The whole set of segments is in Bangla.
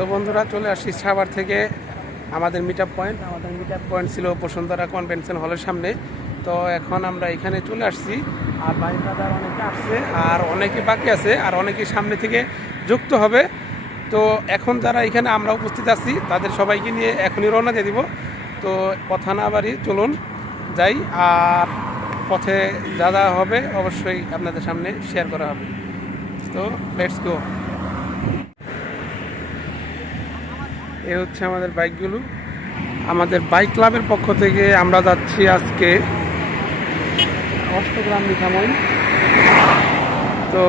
তো বন্ধুরা চলে আসছি সাভার থেকে আমাদের মিট পয়েন্ট আমাদের মিট পয়েন্ট ছিল বসুন্ধরা কনভেনশন হলের সামনে। তো এখন আমরা এখানে চলে আসছি। আর ভাই দাদার অনেকে আসছে, আর অনেকে বাকি আছে, আর অনেকে সামনে থেকে যুক্ত হবে। তো এখন যারা এখানে আমরা উপস্থিত আছি, তাদের সবাইকে নিয়ে এখনই রওনা দিয়ে দিব। তো কথা না বাড়ি চলুন, যাই। আর পথে যা যা হবে অবশ্যই আপনাদের সামনে শেয়ার করা হবে। তো লেটস গো এ হচ্ছে আমাদের বাইকগুলো। আমাদের বাইক ক্লাবের পক্ষ থেকে আমরা যাচ্ছি আজকে অষ্টগ্রাম মিঠামই তো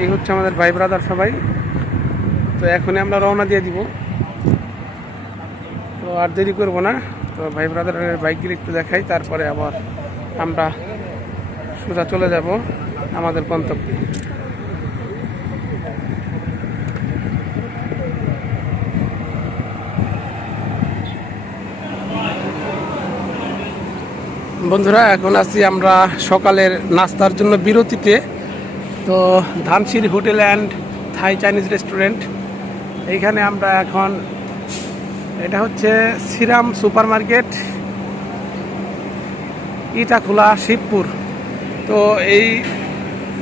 এই হচ্ছে আমাদের ভাই ব্রাদার সবাই। তো এখনই আমরা রওনা দিয়ে দিব। তো আর দেরি করব না। তো ভাই ব্রাদারের বাইকগুলো একটু দেখাই, তারপরে আবার আমরা সোজা চলে যাব আমাদের গন্তব্যে। বন্ধুরা, এখন আছি আমরা সকালের নাস্তার জন্য বিরতিতে। তো Dhansiri hotel and Thai Chinese restaurant. এইখানে আমরা এখন, এটা হচ্ছে শ্রীরাম সুপার মার্কেট ইটাখোলা, শিবপুর। তো এই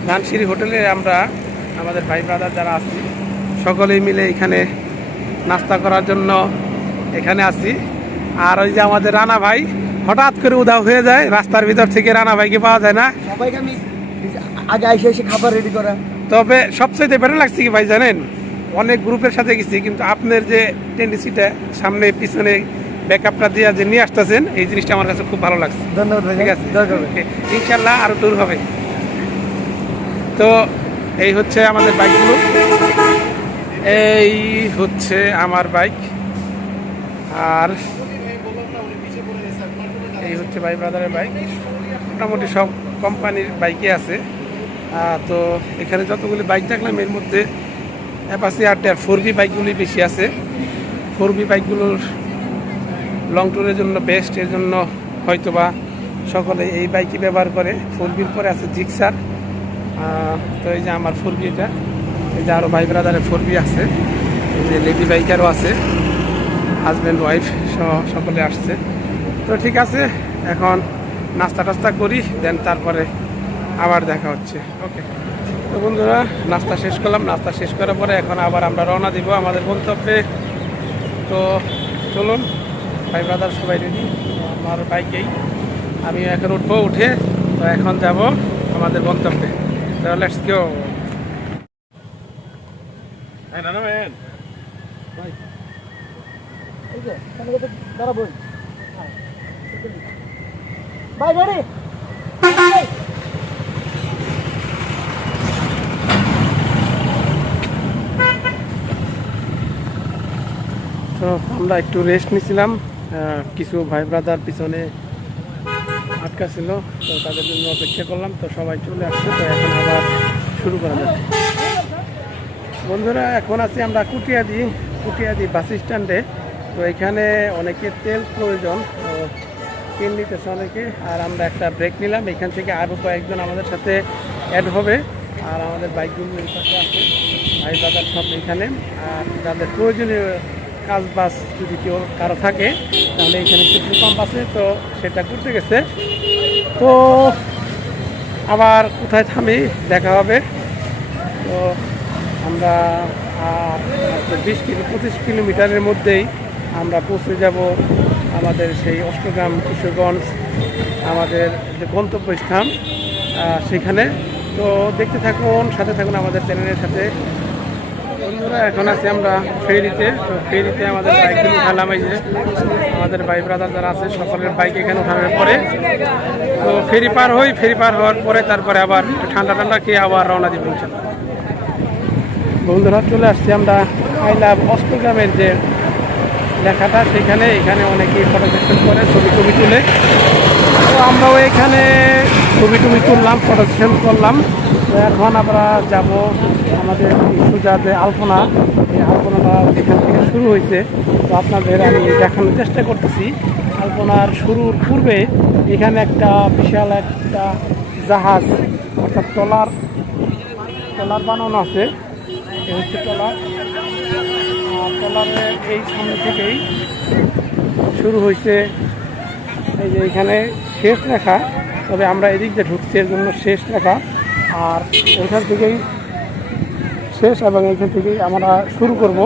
ধানসিঁড়ি হোটেলে আমরা আমাদের ভাই ব্রাদার যারা আছি, সকলেই মিলে এখানে নাস্তা করার জন্য এখানে আছি। আর ওই যে আমাদের রানা ভাই হঠাৎ করে উধাও হয়ে যায় রাস্তার ভিতর থেকে রানা ভাইকে পাওয়া যায় না। সবাইকে আমি আগে এসে এসে খাবার রেডি করা। তবে সবচেয়ে বেটার লাগছে কি ভাই জানেন? অনেক গ্রুপের সাথে গেছি কিন্তু আপনার যে টেন্ডেন্সিটা সামনে পিছনে ব্যাকআপটা দিয়ে যে নিয়ে আসতেছেন এই জিনিসটা আমার কাছে খুব ভালো লাগছে। ধন্যবাদ ঠিক আছে? ইনশাল্লাহ আরও দূর হবে। তো এই হচ্ছে আমাদের বাইকগুলো এই হচ্ছে আমার বাইক আর এই হচ্ছে ভাই ব্রাদারের বাইক। মোটামুটি সব কোম্পানির বাইকে আছে। তো এখানে যতগুলি বাইক দেখলাম, এর মধ্যে অ্যাপাসি আর ফোর বি বাইকগুলি বেশি আছে। ফোর বি বাইকগুলোর লং ট্যুরের জন্য বেস্ট এর জন্য হয়তোবা সকলে এই বাইকই ব্যবহার করে। ফোর বির পরে আছে জিক্সার তো এই যে আমার ফোর বি এটা। এই যে আরও ভাই ব্রাদারের ফোর বি আছে। এই যে লেডি বাইকারও আছে। হাজব্যান্ড ওয়াইফ সহ সকলে আসছে। তো ঠিক আছে এখন নাস্তা টাস্তা করি দেন তারপরে আবার দেখা হচ্ছে। ওকে তো বন্ধুরা নাস্তা শেষ করলাম। নাস্তা শেষ করার পরে এখন আবার আমরা রওনা দিব আমাদের গন্তব্যে। তো চলুন ভাই ব্রাদার সবাই রেডি আমার বাইকেই আমি এখন উঠবো উঠে তো এখন যাব আমাদের গন্তব্যে। তো লেটস গো এই যে এখানে কত দাঁড়াবো? তো আমরা একটু রেস্ট নিছিলাম কিছু ভাই ব্রাদার পিছনে আটকা ছিল, তো তাদের জন্য অপেক্ষা করলাম, তো সবাই চলে আসছে, তো এখন আবার শুরু করা যাচ্ছে বন্ধুরা, এখন আছি আমরা কুটিয়াদি কুটিয়াদি বাস স্ট্যান্ডে তো এখানে অনেকে তেল প্রয়োজন তেল নিতেছে অনেকে, আর আমরা একটা ব্রেক নিলাম। এখান থেকে আরও কয়েকজন আমাদের সাথে অ্যাড হবে। আর আমাদের বাইকগুলো এই পাশে আছে। ভাই দাদার সব এখানে। আর যাদের প্রয়োজনীয় কাজ বাস যদি কেউ কারও থাকে, তাহলে এখানে পেট্রোল পাম্প আছে, তো সেটা করতে গেছে। তো আবার কোথায় থামি, দেখা হবে। তো আমরা বিশ কিলো, পঁচিশ কিলোমিটারের মধ্যেই আমরা পৌঁছে যাব আমাদের সেই অষ্টগ্রাম কিশোরগঞ্জ, আমাদের যে গন্তব্যস্থান সেখানে। তো দেখতে থাকুন, সাথে থাকুন আমাদের চ্যানেলের সাথে। বন্ধুরা, এখন আছি আমরা ফেরিতে। তো ফেরিতে আমাদের বাইক উঠালাম এই যে, আমাদের ভাই ব্রাদার যারা আছে, সকলের বাইক এখানে উঠানোর পরে। তো ফেরি পার হই, ফেরি পার হওয়ার পরে তারপরে আবার ঠান্ডা ঠান্ডা খেয়ে আবার রওনা দিব বন্ধুরা, চলে আসছি আমরা আই লাভ অষ্টগ্রামের যে লেখাটা সেখানে এখানে অনেকেই ফটো সেশন করে, ছবি টবি তুলে। তো আমরাও এখানে ছবি টবি তুললাম ফটো সেশন করলাম। তো এখন আমরা যাব আমাদের সোজা যে আলপনা, এই আলপনাটা এখান থেকে শুরু হয়েছে। তো আপনাদের আমি দেখানোর চেষ্টা করতেছি। আলপনার শুরুর পূর্বে এখানে একটা বিশাল একটা জাহাজ, অর্থাৎ ট্রলার ট্রলার বানানো আছে। হচ্ছে টলার। এই সামনে থেকেই শুরু হয়েছে। এই যে এখানে শেষ লেখা তবে আমরা এদিক দিয়ে ঢুকছি, এর জন্য শেষ লেখা আর এখান থেকেই শেষ এবং এখান থেকেই আমরা শুরু করব।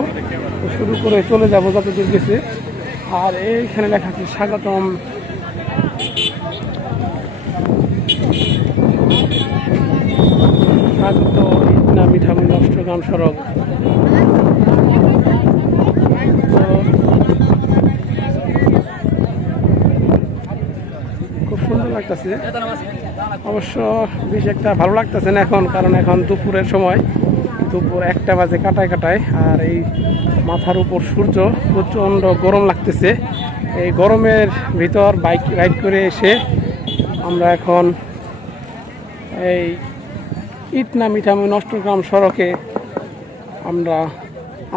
শুরু করে চলে যাব যতদূর গেছে। আর এইখানে লেখা আছে, স্বাগতম। স্বাগত ইটনা মিঠামুল অষ্টগ্রাম সড়ক লাগতেছে। অবশ্য বেশ একটা ভালো লাগতেছে না এখন, কারণ এখন দুপুরের সময়। দুপুর একটা বাজে কাটায় কাটায়, আর এই মাথার উপর সূর্য প্রচণ্ড গরম লাগতেছে। এই গরমের ভিতর বাইক রাইড করে এসে আমরা এখন এই ইটনা মিঠামুই নষ্টগ্রাম সড়কে আমরা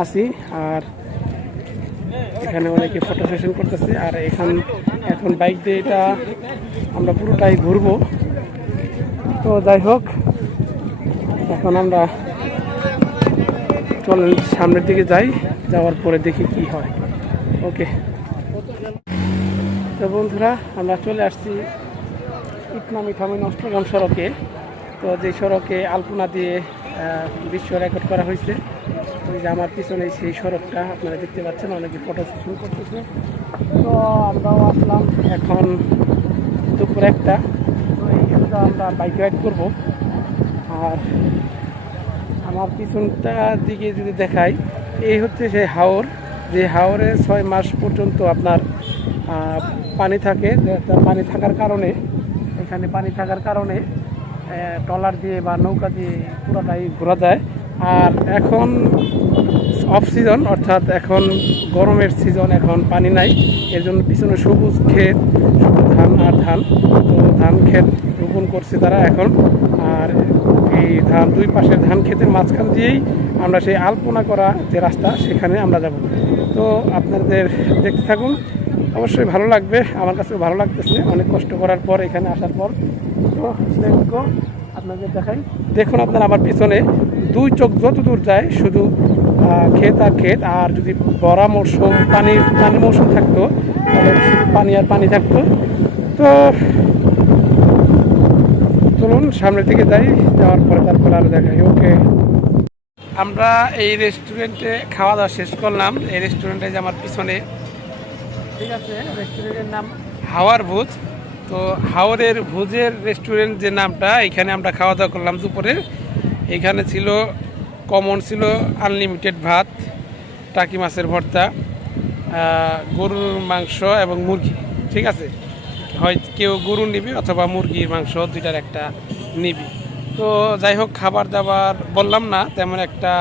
আছি, আর এখানে অনেকে ফটো সেশন করতেছে, আর এখান, এখন বাইক দিয়ে এটা আমরা পুরোটাই ঘুরবো। তো যাই হোক, এখন আমরা চলেন সামনের দিকে যাই, যাওয়ার পরে দেখি কি হয়। ওকে তো বন্ধুরা, আমরা চলে আসছি ইটনা মিঠামি নষ্টগ্রাম সড়কে। তো যে সড়কে আলপনা দিয়ে বিশ্ব রেকর্ড করা হয়েছে, ওই যে আমার পিছনে সেই সড়কটা, আপনারা দেখতে পাচ্ছেন, অনেকে ফটো সেশন করতেছে। তো আমরাও আসলাম, এখন দুপুর একটা। তো এইখানটা আমরা বাইক রাইড করব। আর আমার পিছনটা দিকে যদি দেখাই, এই হচ্ছে সেই হাওর। যে হাওরে ছয় মাস পর্যন্ত আপনার পানি থাকে। পানি থাকার কারণে, এখানে পানি থাকার কারণে ট্রলার দিয়ে বা নৌকা দিয়ে পুরোটাই ঘোরা যায়। আর এখন অফ সিজন অর্থাৎ এখন গরমের সিজন এখন পানি নাই। এর জন্য পিছনে সবুজ ক্ষেত ধান, তো ধান ক্ষেত রোপণ করছে তারা এখন। আর এই ধান, দুই পাশের ধান ক্ষেতের মাঝখান দিয়েই আমরা সেই আলপনা করা যে রাস্তা, সেখানে আমরা যাব। তো আপনাদের দেখতে থাকুন। অবশ্যই ভালো লাগবে, আমার কাছে ভালো লাগতেছে। অনেক কষ্ট করার পর, এখানে আসার পর। তো go। আপনাদের দেখাই। দেখুন আপনার আমার পিছনে, দুই চোখ যত দূর যায়, শুধু ক্ষেত আর ক্ষেত। আর যদি বড়া মরশুম পানির, পানি মৌসুম থাকতো, তাহলে শুধু পানি আর পানি থাকতো। তো চলুন সামনের দিকে যাই, যাওয়ার পরে তারপরে আরও দেখাই। ওকে। আমরা এই রেস্টুরেন্টে খাওয়া দাওয়া শেষ করলাম। এই রেস্টুরেন্টে যে আমার পিছনে, ঠিক আছে রেস্টুরেন্টের নাম হাওয়ার ভুজ। তো হাওরের ভুজের রেস্টুরেন্ট যে নামটা, এখানে আমরা খাওয়া দাওয়া করলাম দুপুরে। এখানে ছিল কমন ছিল আনলিমিটেড ভাত, টাকি মাছের ভর্তা গরুর মাংস এবং মুরগি, ঠিক আছে? হয় কেউ গরু নিবি অথবা মুরগির মাংস দুইটার একটা নিবি। তো যাই হোক, খাবার দাবার বললাম না, তেমন একটা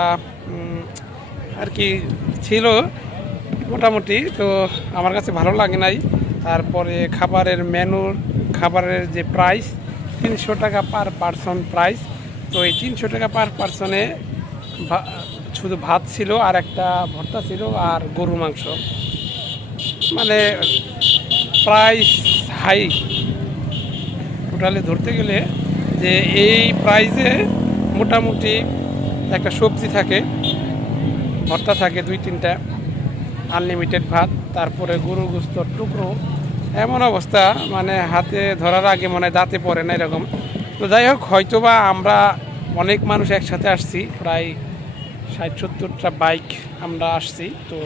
আর কি ছিল মোটামুটি। তো আমার কাছে ভালো লাগে নাই। তারপরে খাবারের মেনুর, খাবারের যে প্রাইস তিনশো টাকা পার পার্সন প্রাইস তো এই তিনশো টাকা পার পার্সনে শুধু ভাত ছিল আর একটা ভর্তা ছিল আর গরু মাংস। মানে প্রাইস হাই। টোটালি ধরতে গেলে যে এই প্রাইজে মোটামুটি একটা সবজি থাকে, ভর্তা থাকে দুই তিনটা আনলিমিটেড ভাত, তারপরে গরুর গুস্তর টুকরো। এমন অবস্থা মানে হাতে ধরার আগে মনে হয় দাঁতে পড়ে না এরকম। তো যাই হোক, হয়তোবা আমরা অনেক মানুষ একসাথে আসছি, প্রায় ষাট সত্তরটা বাইক আমরা আসছি। তো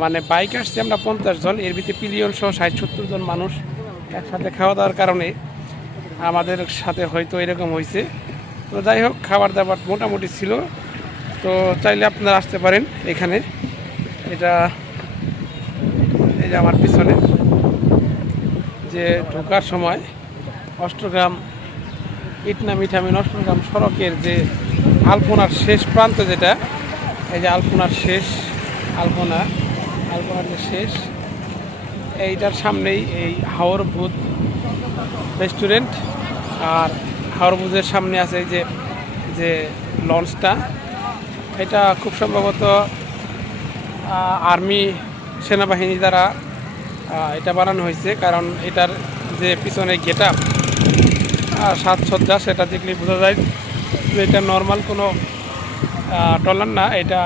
মানে বাইক আসছি আমরা পঞ্চাশ জন, এর ভিতরে পিলিয়ন সহ ষাট সত্তর জন মানুষ। একসাথে খাওয়া দাওয়ার কারণে আমাদের সাথে হয়তো এরকম হয়েছে তো যাই হোক খাবার দাবার মোটামুটি ছিল তো চাইলে আপনারা আসতে পারেন এখানে এটা এই যে আমার পিছনে যে ঢোকার সময় অষ্টগ্রাম ইটনা মিঠামিন অষ্টগ্রাম সড়কের যে আলপনার শেষ প্রান্ত যেটা এই যে আলপনার শেষ আলপনা আলপনার যে শেষ এইটার সামনেই এই হাওর ভূত রেস্টুরেন্ট। আর হাওর ভূতের সামনে আছে যে যে লঞ্চটা। এটা খুব সম্ভবত আর্মি সেনাবাহিনী দ্বারা এটা বানানো হয়েছে। কারণ এটার যে পিছনে গেট আপ সাজসজ্জা সেটা দেখলে বোঝা যায় যে এটা নর্মাল কোনো ট্রলার না, এটা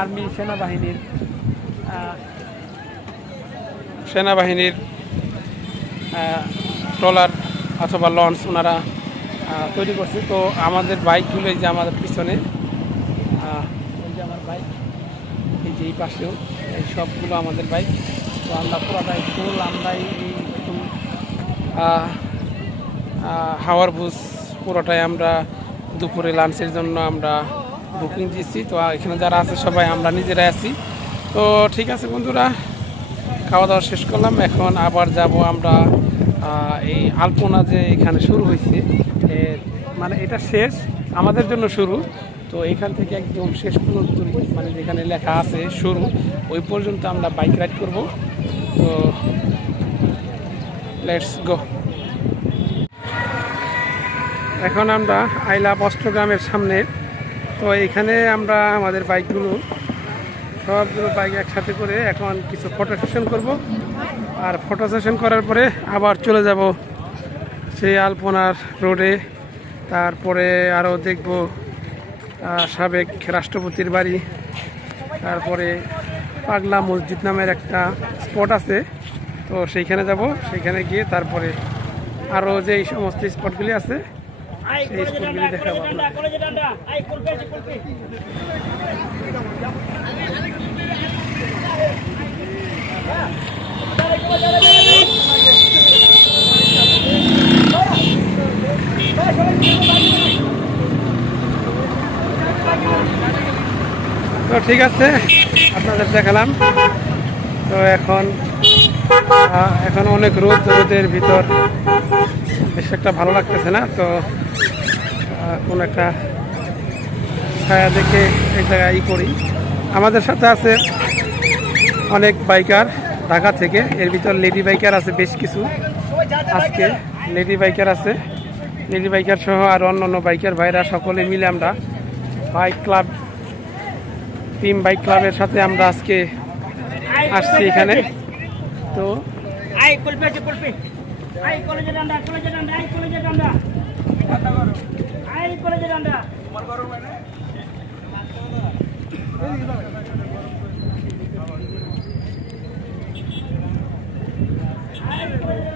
আর্মি সেনাবাহিনীর সেনাবাহিনীর ট্রলার অথবা লঞ্চ ওনারা তৈরি করছে। তো আমাদের বাইকগুলো এই যে আমাদের পিছনে। আমার বাইক, এই যে এই পাশেও এই সবগুলো আমাদের বাইক। তো আমরা পুরাটাই ফুল আমরা এই হাওয়ার বুস পুরোটাই আমরা দুপুরে লাঞ্চের জন্য আমরা বুকিং দিয়েছি। তো এখানে যারা আছে সবাই আমরা নিজেরাই আছি। তো ঠিক আছে বন্ধুরা খাওয়া দাওয়া শেষ করলাম। এখন আবার যাব আমরা এই আলপনা যে এখানে শুরু হয়েছে মানে এটা শেষ, আমাদের জন্য শুরু। তো এখান থেকে একদম শেষ পর্যন্ত মানে যেখানে লেখা আছে, শুরু, ওই পর্যন্ত আমরা বাইক রাইড করব। তো লেটস গো এখন আমরা আইলা অষ্টগ্রামের সামনে। তো এখানে আমরা আমাদের বাইকগুলো সবগুলো বাইক একসাথে করে এখন কিছু ফটো সেশন করব। আর ফটো সেশন করার পরে আবার চলে যাব সেই আলপনার রোডে। তারপরে আরও দেখব সাবেক রাষ্ট্রপতির বাড়ি। তারপরে পাগলা মসজিদ নামের একটা স্পট আছে। তো সেইখানে যাব সেইখানে গিয়ে তারপরে আরও যে এই সমস্ত স্পটগুলি আছে সেই স্পটগুলি দেখাবো তো ঠিক আছে, আপনাদের দেখালাম। তো এখন এখন অনেক রোদ, রোদের ভিতর বেশ একটা ভালো লাগতেছে না? তো কোন একটা ছায়া দেখে এই জায়গায় ই করি। আমাদের সাথে আছে অনেক বাইকার। ঢাকা থেকে। এর ভিতর লেডি বাইকার আছে বেশ কিছু। আজকে লেডি বাইকার আছে। লেডি বাইকার সহ আর অন্য অন্য বাইকার ভাইরা সকলে মিলে আমরা বাইক ক্লাব, টিম বাইক ক্লাবের সাথে আমরা আজকে আসছি এখানে। তো কলেজে ডান্ডা কলেজে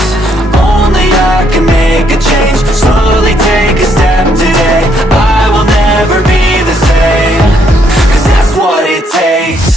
Only I can make a change. Slowly take a step today. I will never be the same. Cause that's what it takes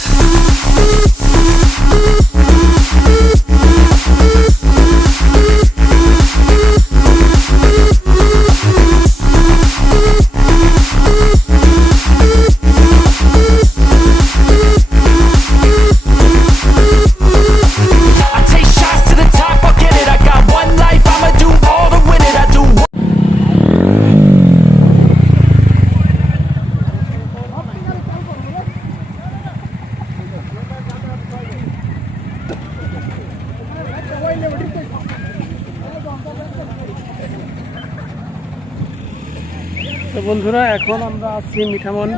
এখন আমরা আছি মিঠামন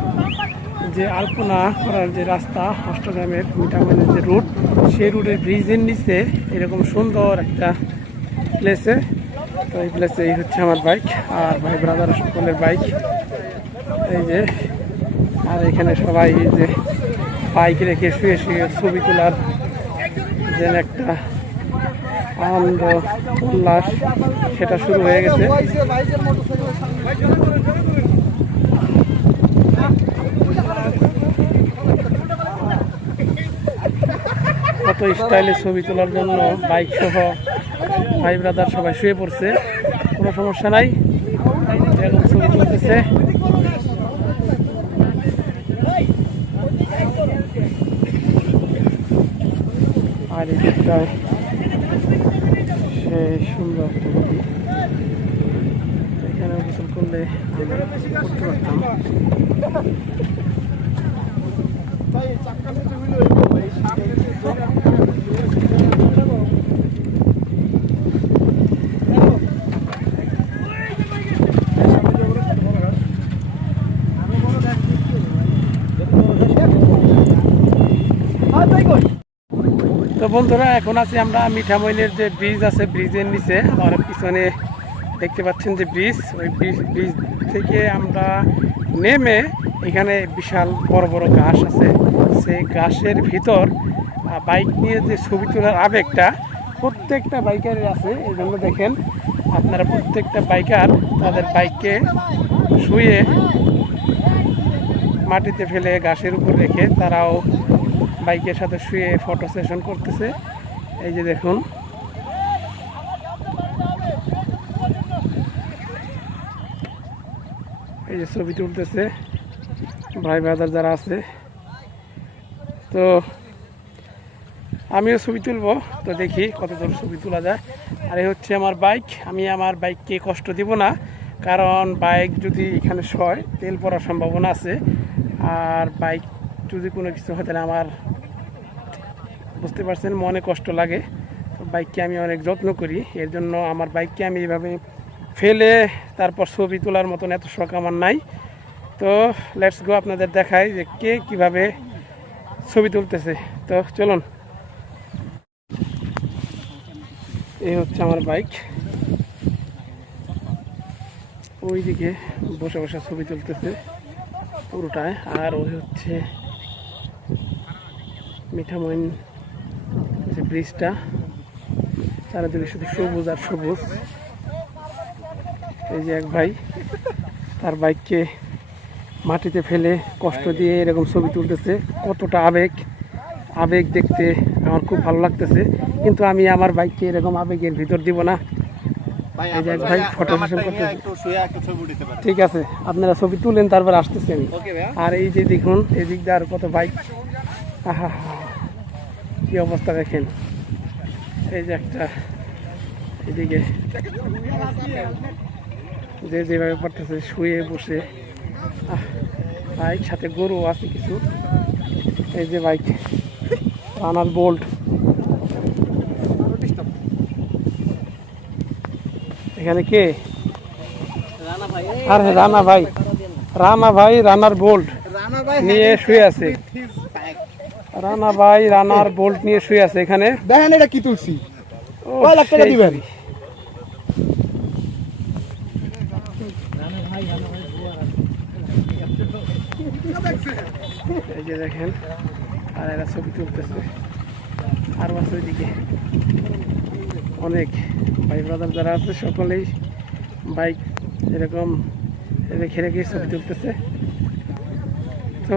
যে আলপনা করার যে রাস্তা, অষ্টগ্রামের মিঠামনের যে রুট, সেই রুটের ব্রিজের নিচে এরকম সুন্দর একটা প্লেসে তো এই প্লেসে এই হচ্ছে আমার বাইক আর ভাই ব্রাদার সকলের বাইক এই যে, আর এখানে সবাই এই যে বাইক রেখে শুয়ে শুয়ে ছবি তোলার যে একটা আনন্দ, উল্লাস, সেটা শুরু হয়ে গেছে। স্টাইলে ছবি তোলার জন্য বাইক সহ ভাই ব্রাদার সবাই শুয়ে পড়ছে। কোনো সমস্যা নাই। ছবি তুলতেছে। আর এই দিকটায় সেই সুন্দর একটা নদী এখানে গোসল করলে আমরা করতে পারতাম তো বন্ধুরা, এখন আছি আমরা মিঠামইলের যে ব্রিজ আছে ব্রিজের নিচে। আর পিছনে দেখতে পাচ্ছেন যে ব্রিজ ওই ব্রিজ ব্রিজ থেকে আমরা নেমে এখানে বিশাল বড় বড় ঘাস আছে। সেই ঘাসের ভিতর বাইক নিয়ে যে ছবি তোলার আবেগটা প্রত্যেকটা বাইকারের আছে এই জন্য দেখেন আপনারা প্রত্যেকটা বাইকার তাদের বাইককে শুয়ে মাটিতে ফেলে ঘাসের উপর রেখে তারাও বাইকের সাথে শুয়ে ফটো সেশন করতেছে। এই যে দেখুন। এই যে ছবি তুলতেছে। ভাই ব্রাদার যারা আছে। তো আমিও ছবি তুলবো। তো দেখি কত দূর ছবি তোলা যায়। আর এই হচ্ছে আমার বাইক। আমি আমার বাইককে কষ্ট দিব না। কারণ বাইক যদি এখানে সয় তেল পড়ার সম্ভাবনা আছে। আর বাইক যদি কোনো কিছু হয়, তাহলে আমার বুঝতে পারছেন, মনে কষ্ট লাগে। বাইককে আমি অনেক যত্ন করি। এর জন্য আমার বাইককে আমি এইভাবে ফেলে তারপর ছবি তোলার মতন এত শখ আমার নাই। তো লেটস গো আপনাদের দেখাই যে কে কীভাবে ছবি তুলতেছে। তো চলুন। এই হচ্ছে আমার বাইক। ওইদিকে বসে বসে ছবি তুলতেছে পুরোটায়। আর ওই হচ্ছে মিঠামইন ব্রিজটা। চারিদিকে শুধু সবুজ আর সবুজ। এই যে এক ভাই তার বাইককে মাটিতে ফেলে কষ্ট দিয়ে এরকম ছবি তুলতেছে। কতটা আবেগ আবেগ দেখতে আমার খুব ভালো লাগতেছে। কিন্তু আমি আমার বাইককে এরকম আবেগের ভিতর দিব না। এই যে এক ভাই ফটো সেশন করতেছে। ঠিক আছে আপনারা ছবি তুলেন তারপর আসতেছি আমি। আর এই যে দেখুন এই দিক দিয়ে আর কত বাইক। আহা কি অবস্থা দেখেন? এই যে একটা এদিকে যে যেভাবে পারতেছে শুয়ে বসে। বাইক সাথে গরু আছে কিছু। এই যে বাইক রানার বোল্ট। এখানে কে? আরে রানা ভাই। রানা ভাই রানার বোল্ট। নিয়ে শুয়ে আছে। রানা ভাই রানার বোল্ট নিয়ে শুয়ে আছে এখানে। দেখেন এটা কি তুলছি? কয় লাখ টাকা দিবেন? এই যে দেখেন আর এরা ছবি তুলতেছে। আর আছে ওইদিকে। অনেক ভাই ব্রাদার যারা আছে সকলেই বাইক এরকম রেখে রেখে ছবি তুলতেছে। তো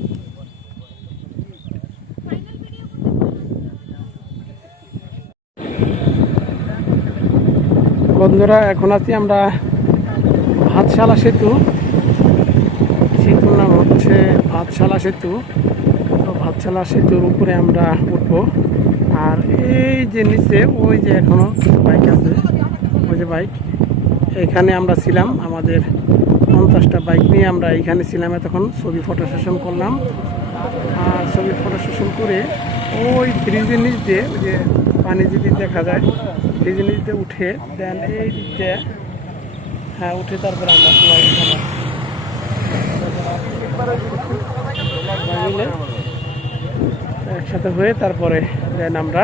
বন্ধুরা, এখন আছি আমরা ভাতশালা সেতু। সেতুর নাম হচ্ছে ভাতশালা সেতু। তো ভাতশালা সেতুর উপরে আমরা উঠবো। আর এই যে নিচে, ওই যে এখনও বাইক আছে, ওই যে বাইক, এখানে আমরা ছিলাম। আমাদের পঞ্চাশটা বাইক নিয়ে আমরা এইখানে ছিলাম এতক্ষণ, ছবি ফটো সেশন করলাম। আর ছবি ফটো সেশন করে ওই ব্রিজের নিচ দিয়ে, ওই যে পানি যদি দেখা যায় ব্রিজের নিচ উঠে দেন এই দিক। হ্যাঁ উঠে তারপরে আমরা সবাই একসাথে হয়ে তারপরে দেন আমরা।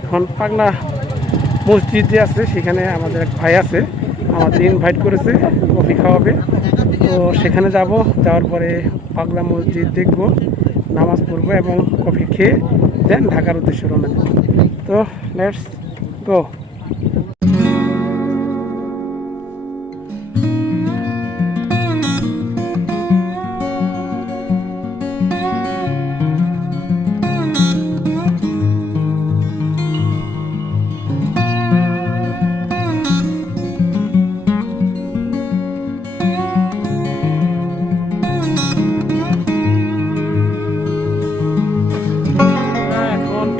এখন পাগলা মসজিদ যে আছে, সেখানে আমাদের এক ভাই আছে। আমাদের ইনভাইট করেছে, কফি খাওয়াবে। তো সেখানে যাব, যাওয়ার পরে পাগলা মসজিদ দেখব, নামাজ পড়ব এবং কফি খেয়ে দেন ঢাকার উদ্দেশ্যে রওনা তো লেটস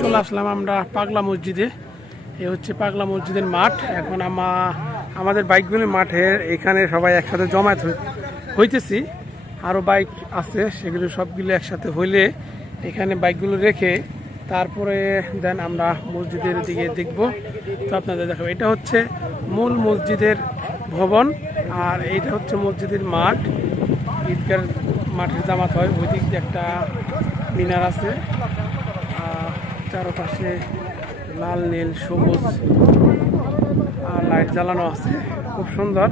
চলে আসলাম আমরা পাগলা মসজিদে। এ হচ্ছে পাগলা মসজিদের মাঠ। এখন আমা আমাদের বাইকগুলি মাঠের এখানে সবাই একসাথে জমায়েত হইতেছি। আরও বাইক আছে, সেগুলো সবগুলো একসাথে হইলে এখানে বাইকগুলো রেখে তারপরে দেন আমরা মসজিদের দিকে দেখব। তো আপনাদের দেখাবো, এটা হচ্ছে মূল মসজিদের ভবন আর এইটা হচ্ছে মসজিদের মাঠ। ঈদগার মাঠের জামাত হয় ওই দিক একটা মিনার আছে। চারপাশে লাল, নীল, সবুজ, আর লাইট জ্বালানো আছে। খুব সুন্দর।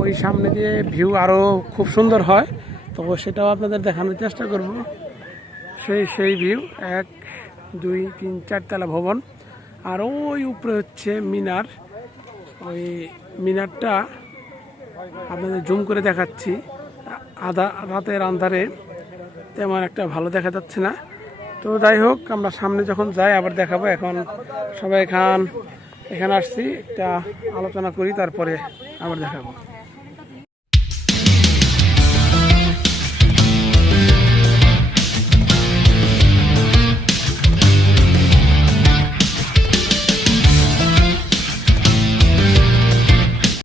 ওই সামনে দিয়ে ভিউ আরও খুব সুন্দর হয়। তো সেটাও আপনাদের দেখানোর চেষ্টা করব। সেই সেই ভিউ এক, দুই, তিন, চারতলা ভবন। আর ওই উপরে হচ্ছে মিনার। ওই মিনারটা আপনাদের জুম করে দেখাচ্ছি। আধা, রাতের আন্ধারে। তেমন একটা ভালো দেখা যাচ্ছে না। তো যাই হোক, আমরা সামনে যখন যাই, আবার দেখাবো। এখন সবাই এখান এখানে আসছি, একটা আলোচনা করি, তারপরে আবার দেখাবো।